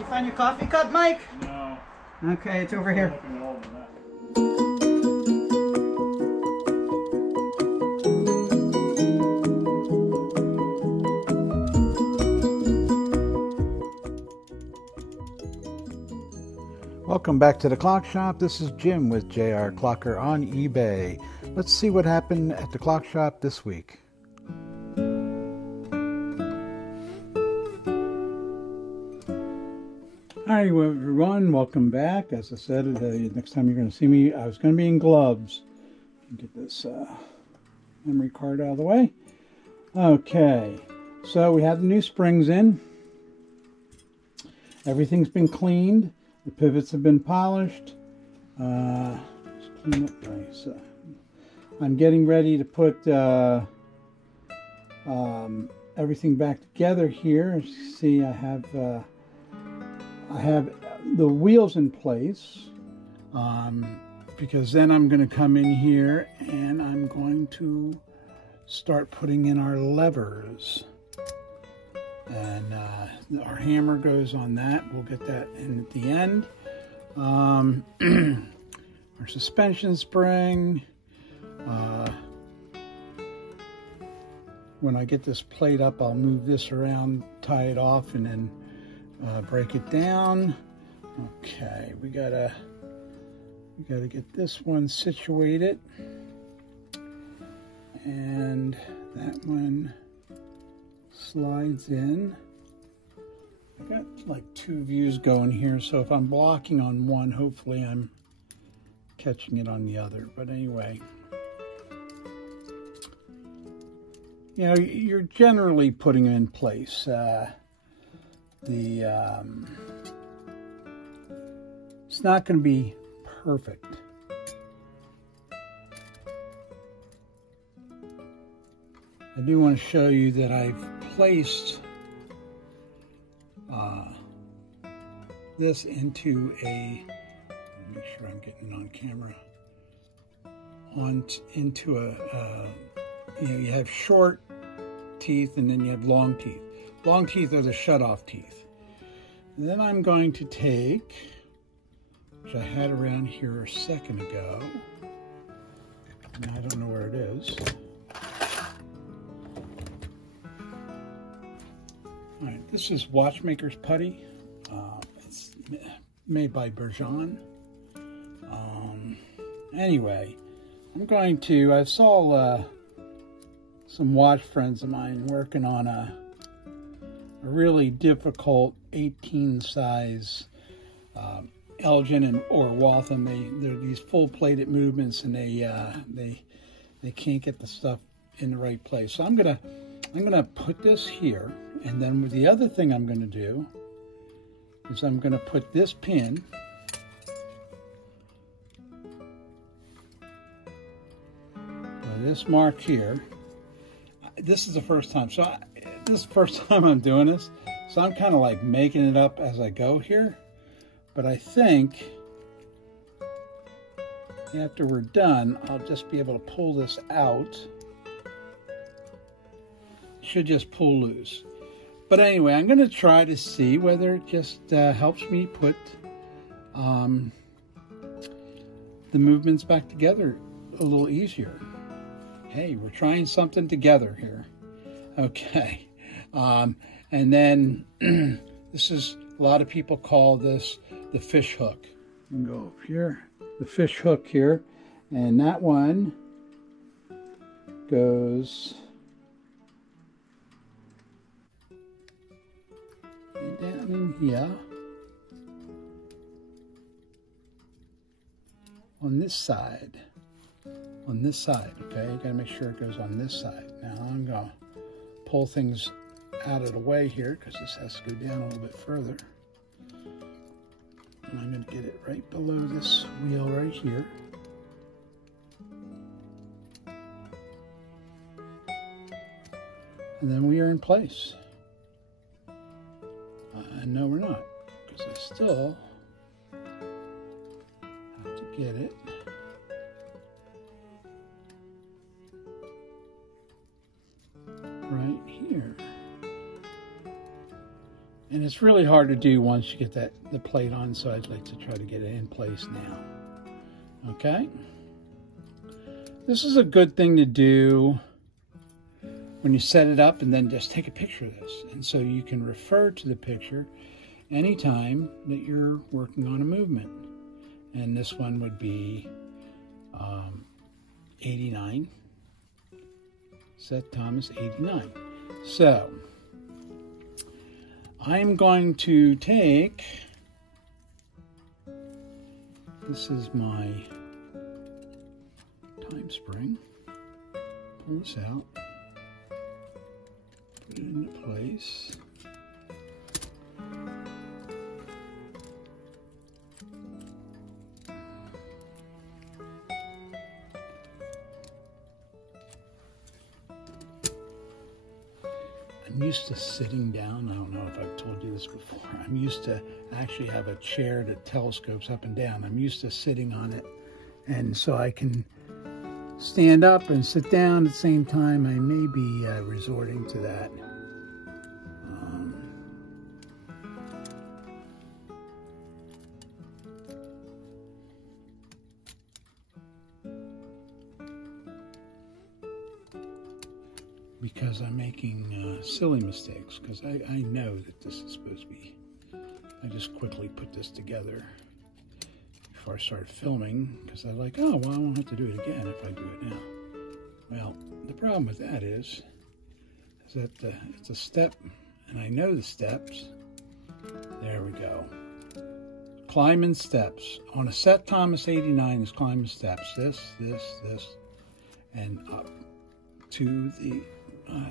You find your coffee cup, Mike? No. Okay, it's over here. Welcome back to the Clock Shop. This is Jim with JR Clocker on eBay. Let's see what happened at the Clock Shop this week. Hi everyone, welcome back. As I said, next time you're going to see me, I was going to be in gloves. Get this memory card out of the way. Okay, so we have the new springs in. Everything's been cleaned. The pivots have been polished. Just clean up nice. I'm getting ready to put everything back together here. As you see, I have the wheels in place because then I'm going to come in here and I'm going to start putting in our levers. And our hammer goes on that. We'll get that in at the end. Our suspension spring. When I get this plate up, I'll move this around, tie it off, and then break it down. Okay, we gotta get this one situated, and that one slides in. I got like two views going here, so if I'm blocking on one, hopefully I'm catching it on the other. But anyway, you know, you're generally putting it in place. It's not going to be perfect. I do want to show you that I've placed this into a, make sure I'm getting it on camera, into a, you know, you have short teeth and then you have long teeth. Long teeth are the shut-off teeth. And then I'm going to take, which I had around here a second ago, and I don't know where it is. All right, this is Watchmaker's Putty. It's made by Bergeon. Anyway, I'm going to, I saw some watch friends of mine working on a really difficult 18 size Elgin or Waltham. They're these full plated movements, and they can't get the stuff in the right place. So I'm gonna put this here, and then the other thing I'm gonna do is I'm gonna put this pin by this mark here. This is the first time, so this is the first time I'm doing this, so I'm kind of like making it up as I go here. But I think after we're done, I'll just be able to pull this out. Should just pull loose. But anyway, I'm going to try to see whether it just helps me put the movements back together a little easier. Hey, we're trying something together here. Okay. And then this is, a lot of people call this the fish hook. You can go up here, the fish hook here, and that one goes down in here on this side. On this side, okay? You gotta make sure it goes on this side. Now I'm gonna pull things out of the way here because this has to go down a little bit further. And I'm gonna get it right below this wheel right here. And then we are in place. No, we're not, because I still have to get it right here. And it's really hard to do once you get the plate on, so I'd like to try to get it in place now. Okay? This is a good thing to do when you set it up, and then just take a picture of this. And so you can refer to the picture anytime that you're working on a movement. And this one would be 89. Seth Thomas 89. So I'm going to take, this is my time spring, pull this out, put it into place. I'm used to sitting down. I don't know if I've told you this before. I'm used to actually have a chair that telescopes up and down. I'm used to sitting on it, and so I can stand up and sit down at the same time. I may be resorting to that. Because I'm making silly mistakes, because I know that this is supposed to be, I just quickly put this together before I started filming, because I like, oh, well, I won't have to do it again if I do it now. Well, the problem with that is that it's a step, and I know the steps. There we go. Climbing steps. On a Seth Thomas 89 is climbing steps. This, and up to the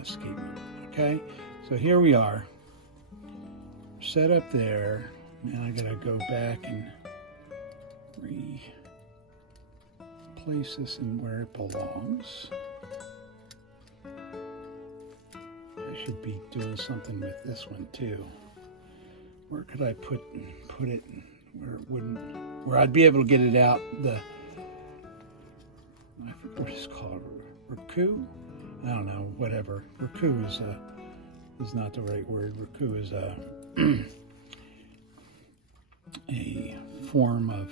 escape. Okay, so here we are, set up there. Now I gotta go back and replace this in where it belongs. I should be doing something with this one too. Where could I put it where it wouldn't, where I'd be able to get it out? I forget what it's called. Raku? I don't know, whatever. Raku is not the right word. Raku is a form of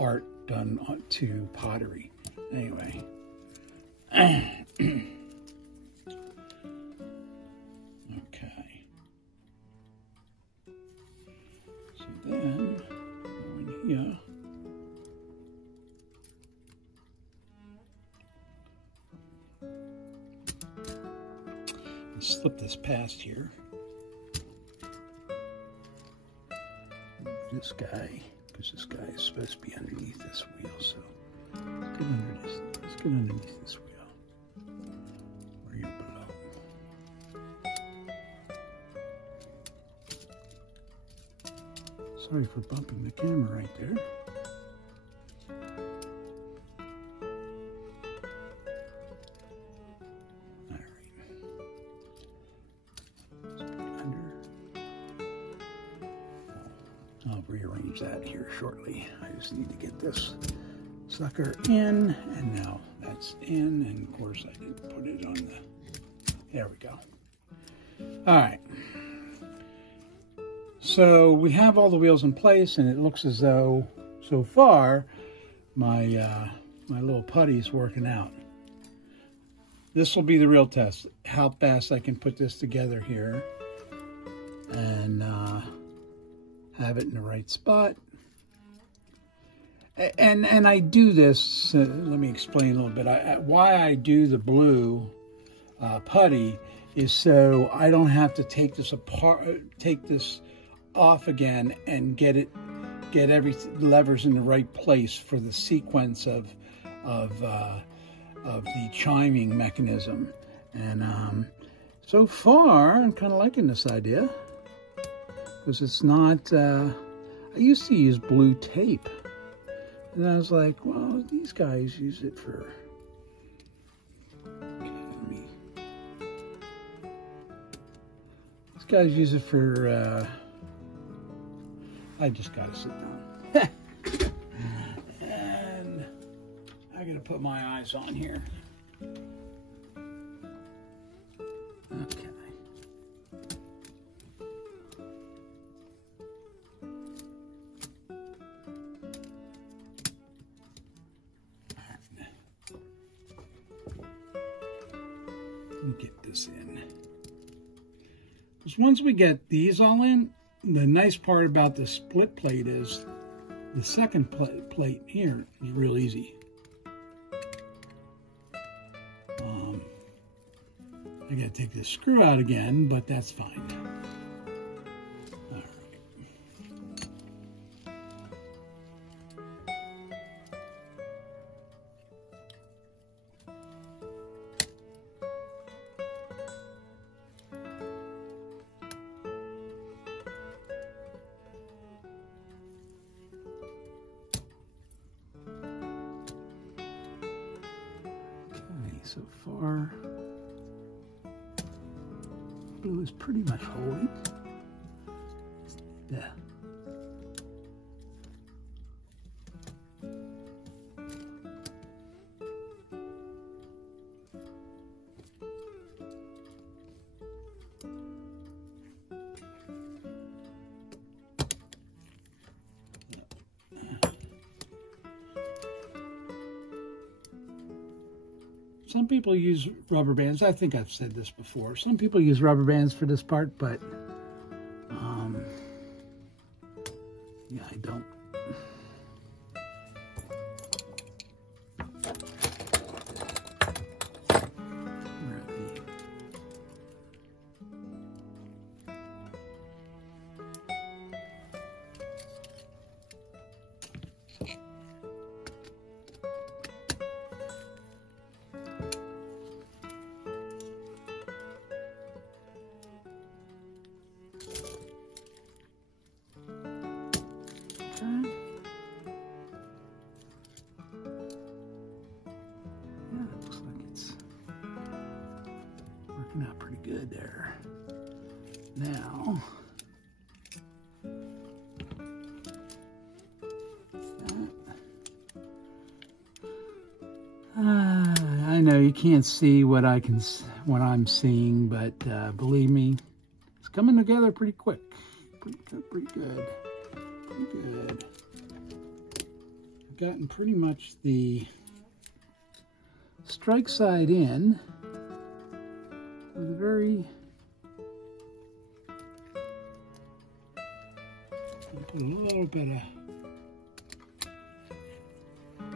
art done to pottery. Anyway. Okay. So then, go in here. Slip this past here. This guy, because this guy is supposed to be underneath this wheel, so let's get underneath this wheel. Where you're below. Sorry for bumping the camera right there. I'll rearrange that here shortly. I just need to get this sucker in, and now that's in, and of course I didn't put it on the, there we go. All right. So we have all the wheels in place, and it looks as though, so far, my little putty's working out. This will be the real test, how fast I can put this together here and have it in the right spot. And I do this, let me explain a little bit. Why I do the blue putty is so I don't have to take this apart, take this off again and get every levers in the right place for the sequence of the chiming mechanism. And so far, I'm kind of liking this idea, because it's not, I used to use blue tape, and I was like, well, these guys use it for, these guys use it for, I just gotta sit down. And I gotta put my eyes on here. Okay. get this in. Because once we get these all in, the nice part about the split plate is the second plate here is real easy. I gotta take this screw out again, but that's fine. All right. Okay, so far, glue is pretty much holding. Yeah. Some people use rubber bands. I think I've said this before. Some people use rubber bands for this part, but yeah, I don't. Where are they? Working out pretty good there. Now, I know you can't see what I'm seeing, but believe me, it's coming together pretty quick. Pretty good. Pretty good. I've gotten pretty much the strike side in with a very, I'll put a little bit of,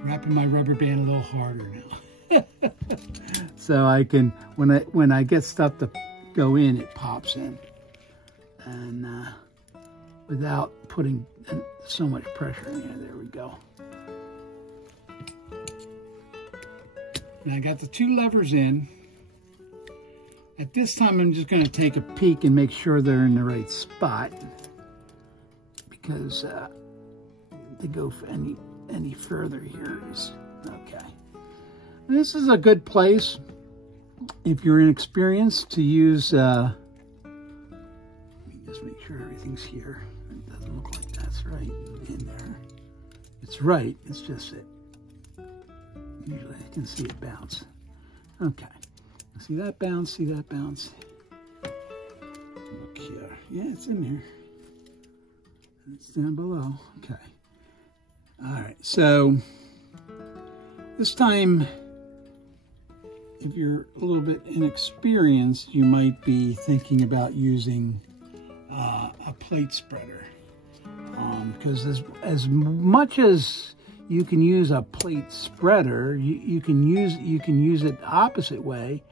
wrapping my rubber band a little harder now. So I can, when I get stuff to go in, it pops in. And without putting so much pressure in there, there we go. Now I got the two levers in. At this time, I'm just going to take a peek and make sure they're in the right spot, because to go for any further here is okay. And this is a good place if you're inexperienced to use. Let me just make sure everything's here. It doesn't look like that's right in there. It's right. It's just that usually I can see it bounce. Okay. See that bounce? See that bounce? Look here. Yeah, it's in there. It's down below. Okay. All right. So this time, if you're a little bit inexperienced, you might be thinking about using a plate spreader, because as much as you can use a plate spreader, you can use it the opposite way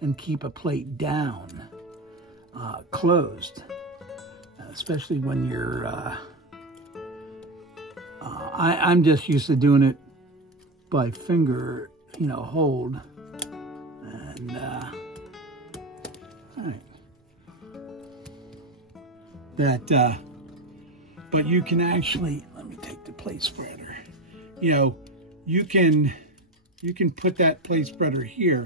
and keep a plate down, closed, especially when you're, I'm just used to doing it by finger, hold, and, all right. But you can actually, let me take the plate spreader, you can put that plate spreader here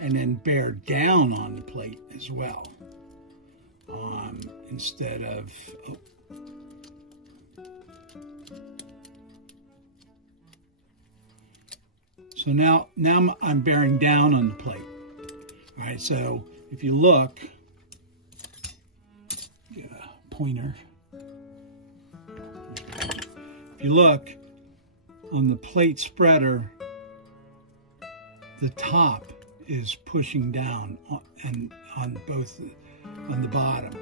and then bear down on the plate as well, instead of, So now I'm bearing down on the plate. All right, so if you look, get a pointer. If you look on the plate spreader, the top is pushing down on both on the bottom.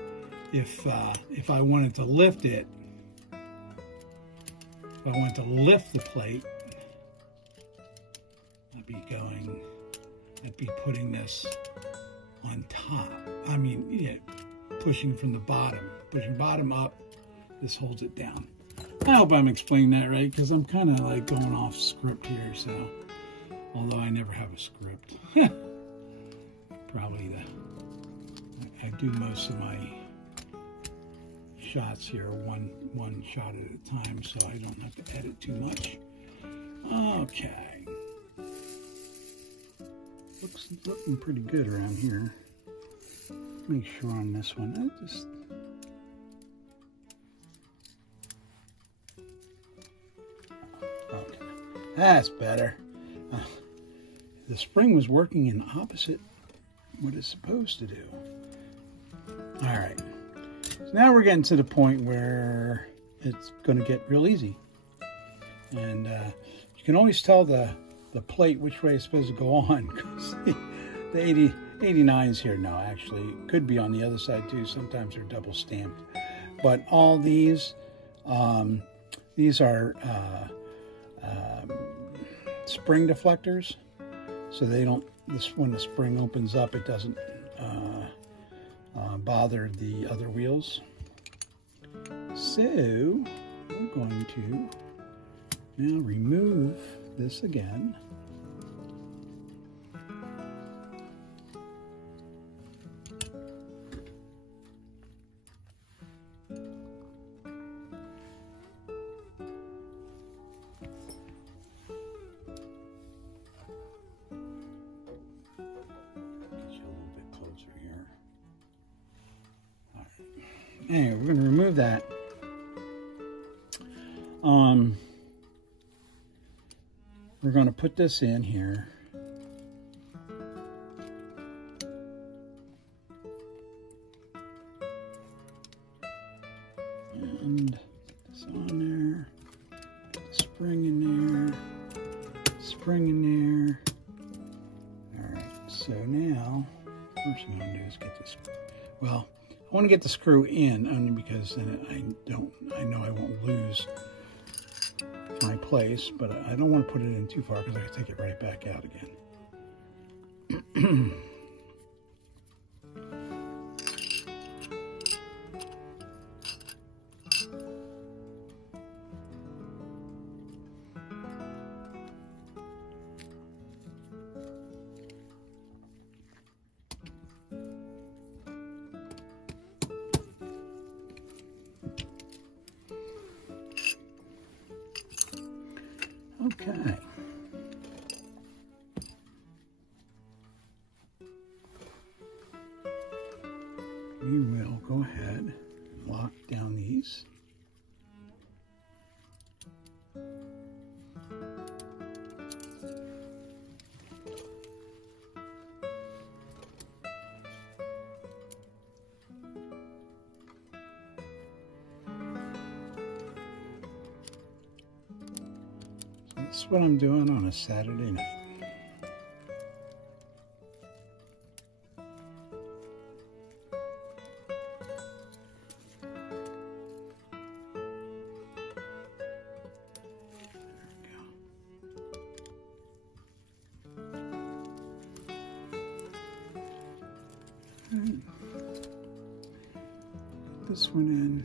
If I wanted to lift it, if I wanted to lift the plate, I'd be putting this on top. I mean, yeah, pushing from the bottom, pushing bottom up. This holds it down. I hope I'm explaining that right, because I'm kind of like going off script here. So, although I never have a script, probably I do most of my shots here one shot at a time, so I don't have to edit too much. Okay, looking pretty good around here. Make sure on this one, okay, that's better. The spring was working in opposite what it's supposed to do. All right, so now we're getting to the point where it's going to get real easy, and you can always tell the plate which way it's supposed to go on, because the 89s here, no, actually it could be on the other side too. Sometimes they're double stamped, but all these are spring deflectors, so they don't, when the spring opens up, it doesn't bother the other wheels. So we're going to now remove this again. Anyway, we're going to remove that. We're going to put this in here. And this on there. Put the spring in there. Spring in there. Alright, so now, first thing I'm going to do is get this, well, I want to get the screw in only because then I know I won't lose my place, but I don't want to put it in too far because I can take it right back out again. Okay. We will go ahead and lock down these. That's what I'm doing on a Saturday night. Put this one in.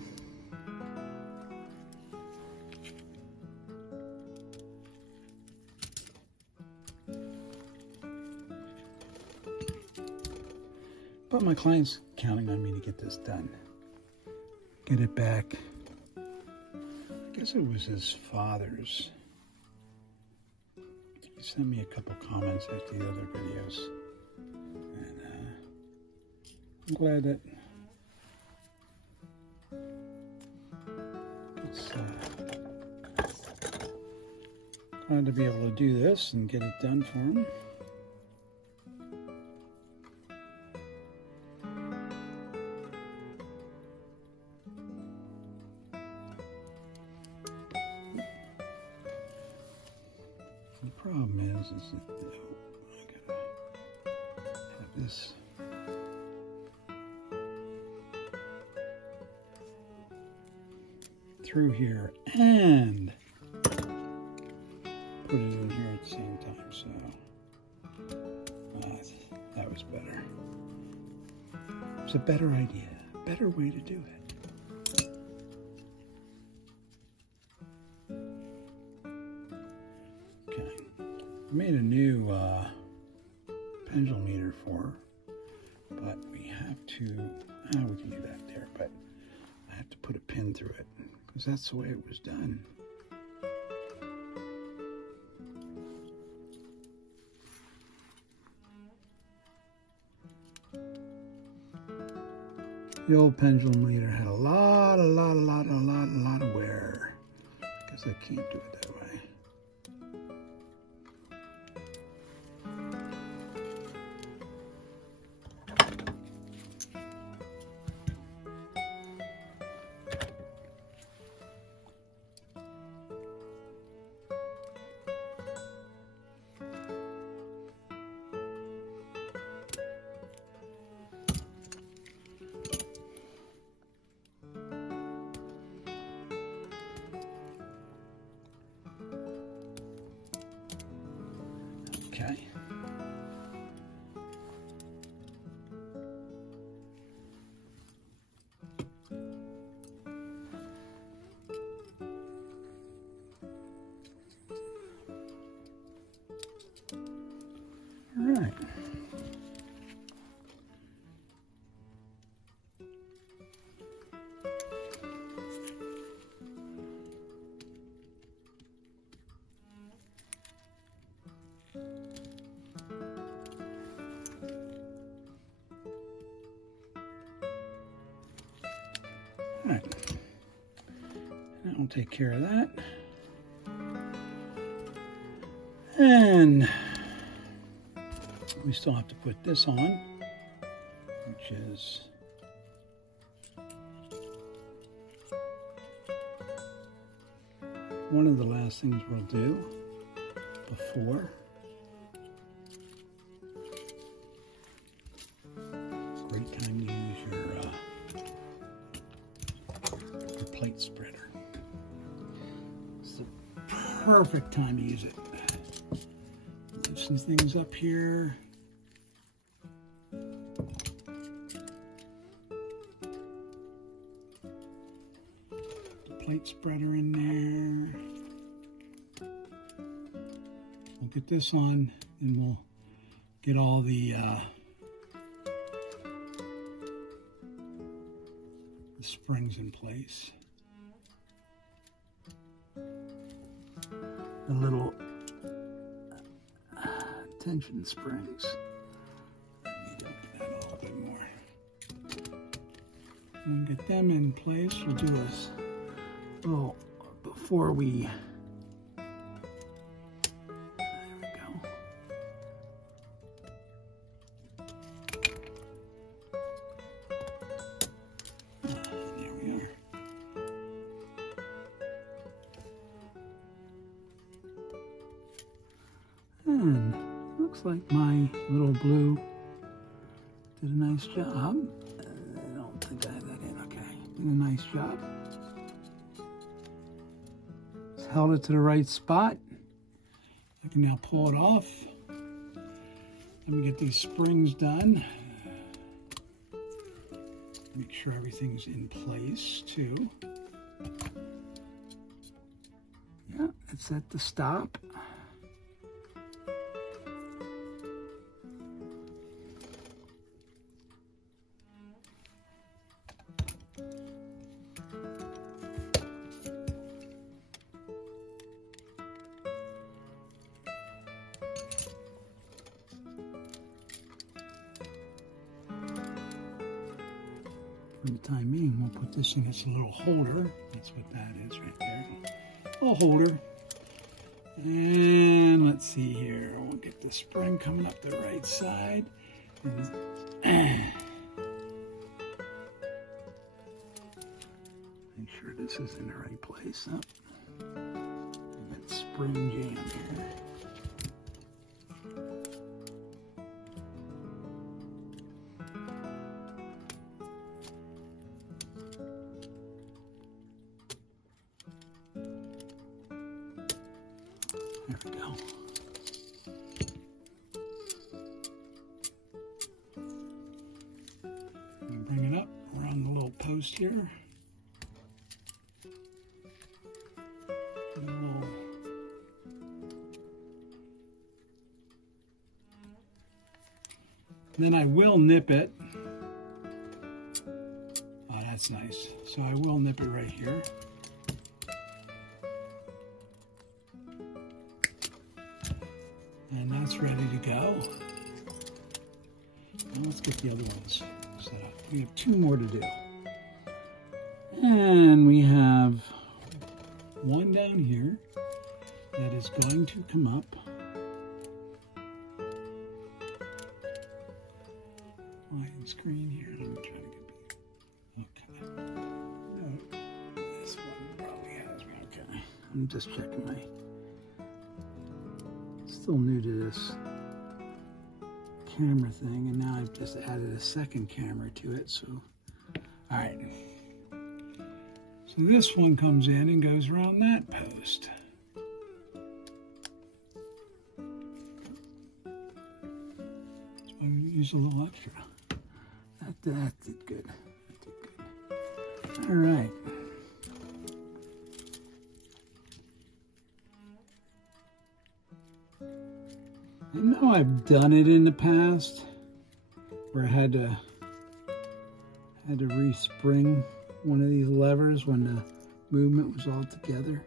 But my client's counting on me to get this done. Get it back. I guess it was his father's. He sent me a couple comments after the other videos. And I'm glad that it's glad to be able to do this and get it done for him. The problem is that I gotta this through here and put it in here at the same time. So that was better. It was a better idea, better way to do it. Okay, I made a new pendulum meter for her, but we have to, we can do that there, but I have to put a pin through it because that's the way it was done. The old pendulum meter had a lot of wear. Because I can't do it that way. Okay. All right. All right, I'll take care of that. And we still have to put this on, which is one of the last things we'll do before. Great time to use your plate spreader. It's the perfect time to use it. Loosen things up here. Plate spreader in there. We'll get this on and we'll get all the springs in place. The little tension springs. I need to do that a little bit more. And get them in place. We'll do this little before we. There we go. There we are. And looks like my little blue did a nice job. I don't think I have that in. Okay, did a nice job. Just held it to the right spot. I can now pull it off. Let me get these springs done. Make sure everything's in place too. Yeah, it's at the stop. For the time being, we'll put this in its little holder. That's what that is right there. A holder. And let's see here. We'll get the spring coming up the right side. Make sure this is in the right place. Oh. That spring jam here. There we go. And bring it up around the little post here. Then I will nip it. Oh, that's nice. So I will nip it right here. And that's ready to go. Now let's get the other ones set up. We have 2 more to do. And we have one down here that is going to come up. Line screen here. I'm trying to get. Okay. No, this one probably has. Okay. I'm just checking my. Still new to this camera thing, and now I've just added a second camera to it. So, all right. So this one comes in and goes around that post. So I use a little extra. That did good. That did good. All right. I know I've done it in the past where I had to respring one of these levers when the movement was all together.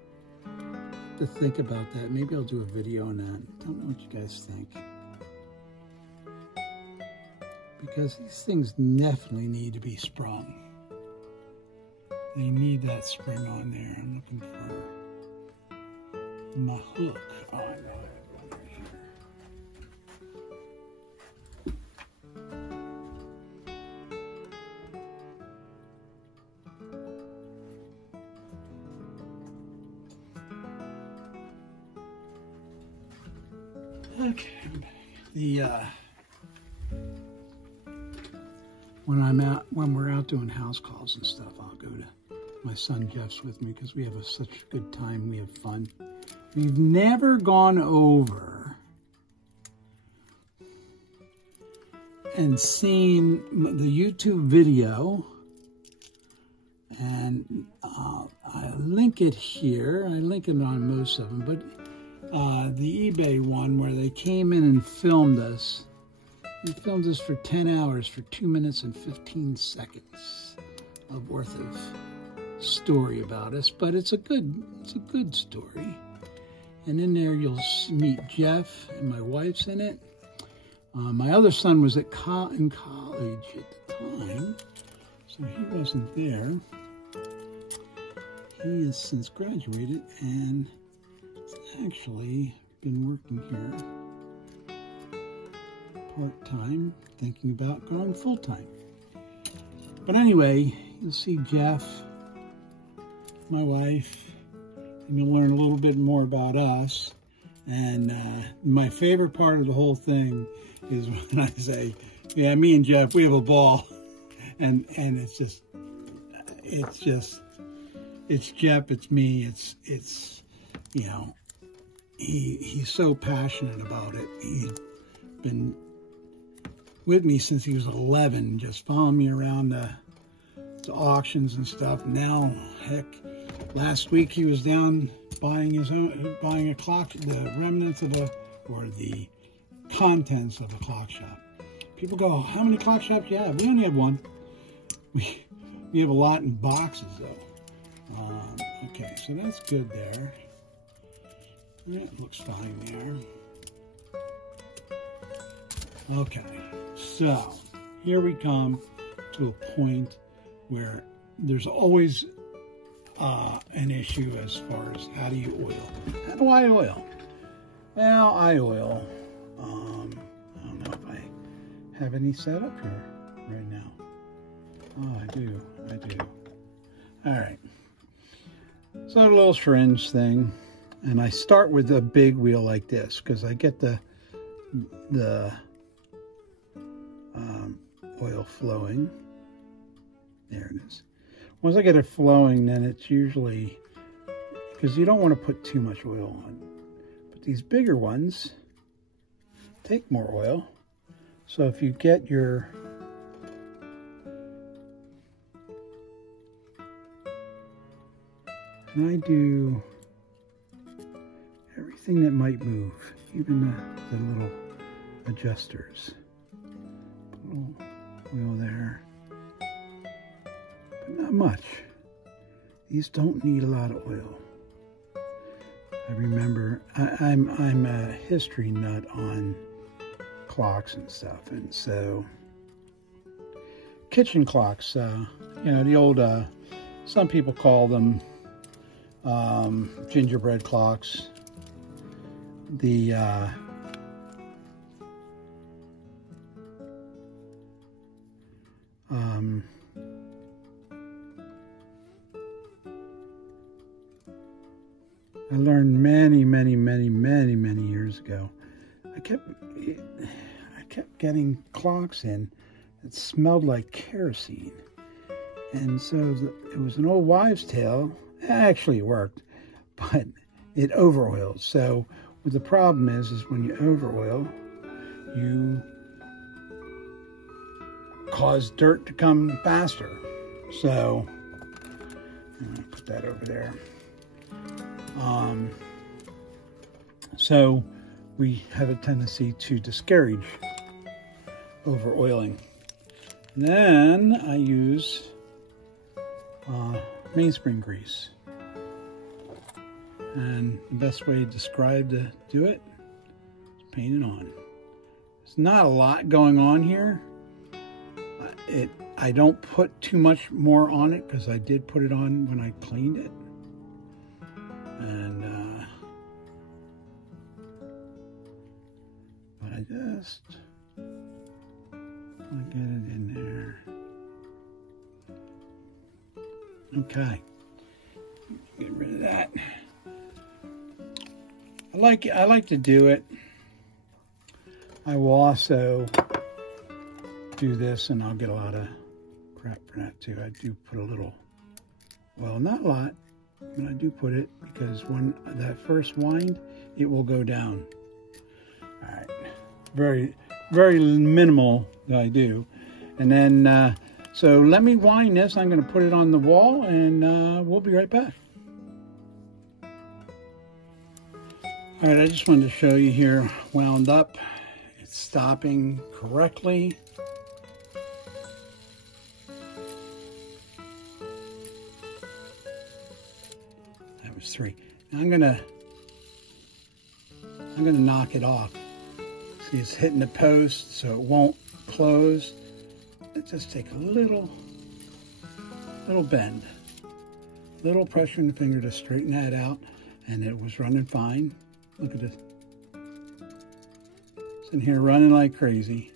To think about that. Maybe I'll do a video on that. Tell me what you guys think. Because these things definitely need to be sprung. They need that spring on there. I'm looking for my hook on right here. Okay, when we're out doing house calls and stuff, I'll go to my son Jeff's with me because we have such a good time. We have fun. We've never gone over and seen the YouTube video, and I link it here. I link it on most of them, but the eBay one where they came in and filmed us. They filmed us for 10 hours for 2 minutes and 15 seconds of worth of story about us, but it's a good story. And in there you'll meet Jeff, and my wife's in it. My other son was in college at the time, so he wasn't there. He has since graduated and actually been working here part-time, thinking about going full-time. But anyway, you'll see Jeff, my wife, and you'll learn a little bit more about us. And my favorite part of the whole thing is when I say, yeah, me and Jeff, we have a ball. And it's Jeff, it's me, it's you know, he's so passionate about it. He's been with me since he was 11, just following me around to auctions and stuff. Now, heck, last week he was down buying a clock, the remnants of the contents of a clock shop. People go, how many clock shops do you have? We only have one. We have a lot in boxes though. Okay, so that's good there. It looks fine there. Okay, so here we come to a point where there's always an issue as far as how do you oil? How do I oil? Well, I oil. I don't know if I have any set up here right now. Oh, I do. All right. So a little syringe thing, and I start with a big wheel like this because I get the oil flowing. There it is. Once I get it flowing, then it's usually, because you don't want to put too much oil on, put these bigger ones take more oil. So if you get your and I do everything that might move, even the little adjusters. Put a little oil there, but not much. These don't need a lot of oil. I remember I'm a history nut on clocks and stuff, and so kitchen clocks, you know, the old some people call them gingerbread clocks. The I learned many years ago. I kept getting clocks in that smelled like kerosene, and so it was an old wives' tale. Actually, it worked, but it over-oiled. So what the problem is when you over-oil, you cause dirt to come faster. So I'm gonna put that over there. So we have a tendency to discourage over-oiling. And then I use mainspring grease. And the best way to describe to do it is paint it on. There's not a lot going on here. I don't put too much more on it because I did put it on when I cleaned it. And but I just want to get it in there. Okay, get rid of that. I like to do it. I will also do this, and I'll get a lot of crap for that too. I do put a little, well, not a lot, but I do put it because when that first wind, it will go down. All right, very minimal that I do. And then, so let me wind this. I'm going to put it on the wall, and we'll be right back. All right, I just wanted to show you here, wound up. It's stopping correctly. That was 3. Now I'm gonna knock it off. See, it's hitting the post, so it won't close. Let's just take a little bend, little pressure in the finger to straighten that out, and it was running fine. Look at this. It's in here running like crazy.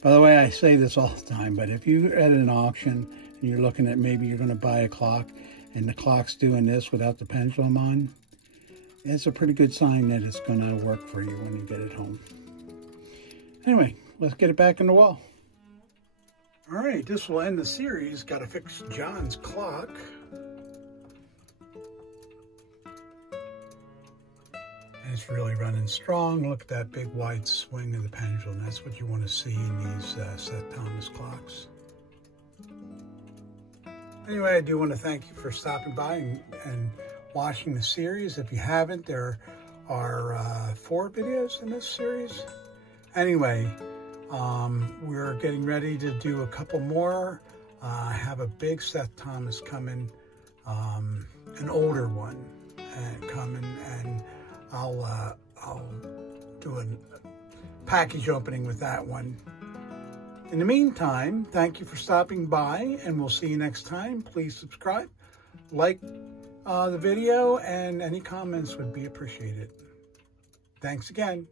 By the way, I say this all the time, but if you're at an auction and you're looking at maybe you're going to buy a clock and the clock's doing this without the pendulum on, it's a pretty good sign that it's going to work for you when you get it home. Anyway, let's get it back in the wall. All right, this will end the series. Got to fix John's clock. It's really running strong. Look at that big wide swing of the pendulum. That's what you want to see in these Seth Thomas clocks. Anyway, I do want to thank you for stopping by and watching the series. If you haven't, there are 4 videos in this series. Anyway, we're getting ready to do a couple more. I have a big Seth Thomas coming, an older one coming, and I'll do a package opening with that one. In the meantime, thank you for stopping by, and we'll see you next time. Please subscribe, like the video, and any comments would be appreciated. Thanks again.